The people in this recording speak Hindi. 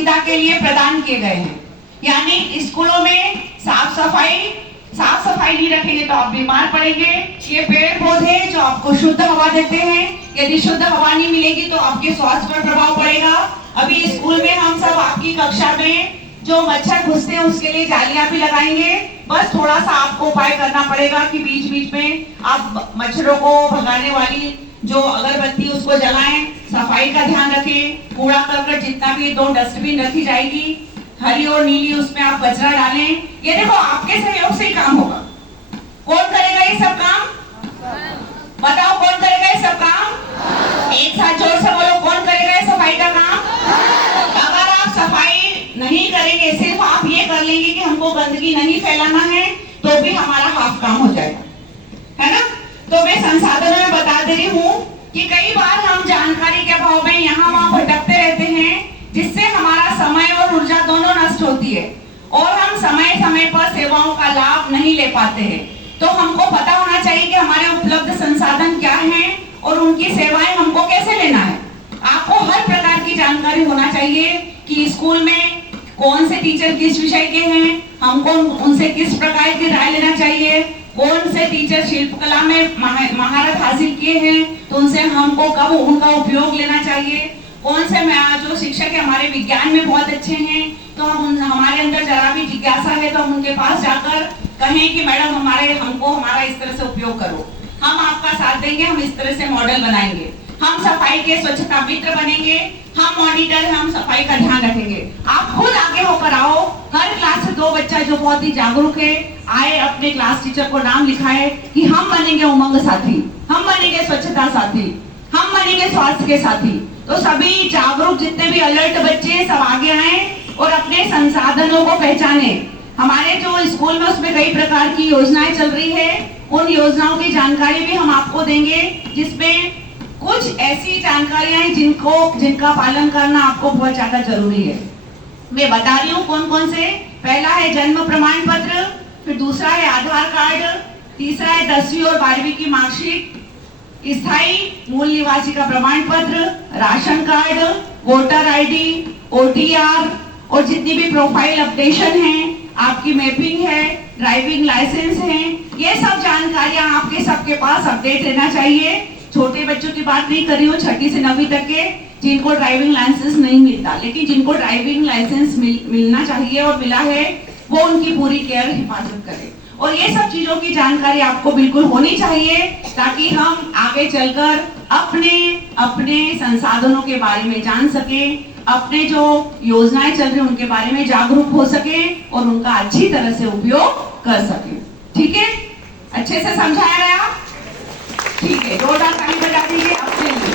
सुविधा के लिए प्रदान किए गए हैं। यानी स्कूलों में साफ सफाई नहीं रखेंगे तो आप बीमार पड़ेंगे। ये पेड़ पौधे जो आपको शुद्ध हवा देते हैं, यदि शुद्ध हवा नहीं मिलेगी तो आपके स्वास्थ्य पर प्रभाव पड़ेगा। अभी स्कूल में हम सब आपकी कक्षा में जो मच्छर घुसते हैं उसके लिए जालियां भी लगाएंगे। बस थोड़ा सा आपको उपाय करना पड़ेगा कि बीच बीच में आप मच्छरों को भगाने वाली जो अगरबत्ती उसको जलाएं, सफाई का ध्यान रखें। कूड़ा करकट जितना भी 2 डस्टबिन रखी जाएगी, हरी और नीली, उसमें आप कचरा डालें। ये देखो आपके सहयोग से ही काम होगा। कौन करेगा ये सब काम? बताओ कौन करेगा ये सब काम? एक साथ जोर से बोलो, कौन करेगा ये सफाई का काम? अगर आप सफाई नहीं करेंगे, सिर्फ आप ये कर लेंगे कि हमको गंदगी नहीं फैलाना है, तो भी हमारा हाफ काम हो जाएगा, है ना? तो मैं संसाधनों में बता दे रही हूँ कि कई बार हम जानकारी के अभाव में यहाँ वहाँ भटकते रहते हैं, जिससे हमारा समय और ऊर्जा दोनों नष्ट होती है और हम समय समय पर सेवाओं का लाभ नहीं ले पाते हैं। तो हमको पता होना चाहिए कि हमारे उपलब्ध संसाधन क्या हैं और उनकी सेवाएं हमको कैसे लेना है। आपको हर प्रकार की जानकारी होना चाहिए कि स्कूल में कौन से टीचर किस विषय के हैं, हमको उनसे किस प्रकार की राय लेना चाहिए, कौन से टीचर शिल्पकला में महारत हासिल किए हैं तो उनसे हमको कब उनका उपयोग लेना चाहिए, कौन से जो शिक्षक है हमारे विज्ञान में बहुत अच्छे हैं तो हमारे अंदर जरा भी जिज्ञासा है तो हम उनके पास जाकर कहें कि मैडम हमको हमारा इस तरह से उपयोग करो, हम आपका साथ देंगे, हम इस तरह से मॉडल बनाएंगे, हम सफाई के स्वच्छता मित्र बनेंगे, हम मॉनिटर, हम सफाई का ध्यान रखेंगे। आप खुद आगे होकर आओ। हर क्लास से 2 बच्चा जो बहुत ही जागरूक है आए, अपने क्लास टीचर को नाम लिखाए कि हम बनेंगे उमंग साथी, हम बनेंगे स्वच्छता साथी, हम बनेंगे स्वास्थ्य के साथी। तो सभी जागरूक जितने भी अलर्ट बच्चे सब आगे आए और अपने संसाधनों को पहचाने। हमारे जो स्कूल में उसमें कई प्रकार की योजनाएं चल रही है, उन योजनाओं की जानकारी भी हम आपको देंगे, जिसमें कुछ ऐसी जानकारियां हैं जिनका पालन करना आपको बहुत ज्यादा जरूरी है। मैं बता रही हूँ कौन कौन से। पहला है जन्म प्रमाण पत्र, फिर दूसरा है आधार कार्ड, तीसरा है 10वीं और 12वीं की मार्कशीट, स्थायी मूल निवासी का प्रमाण पत्र, ration card, voter ID, OTR और जितनी भी प्रोफाइल अपडेशन है, आपकी मैपिंग है, ड्राइविंग लाइसेंस है, ये सब जानकारियां आपके सबके पास अपडेट रहना चाहिए। छोटे बच्चों की बात नहीं कर रही हूँ, 6ठी से 9वीं तक के जिनको ड्राइविंग लाइसेंस नहीं मिलता, लेकिन जिनको ड्राइविंग लाइसेंस मिलना चाहिए और मिला है वो उनकी पूरी केयर हिफाजत करे। और ये सब चीजों की जानकारी आपको बिल्कुल होनी चाहिए ताकि हम आगे चलकर अपने संसाधनों के बारे में जान सके, अपने जो योजनाएं चल रही उनके बारे में जागरूक हो सके और उनका अच्छी तरह से उपयोग कर सके। ठीक है, अच्छे से समझाया गया? ठीक है, जोरदार ताली बजा दीजिए अपने लिए।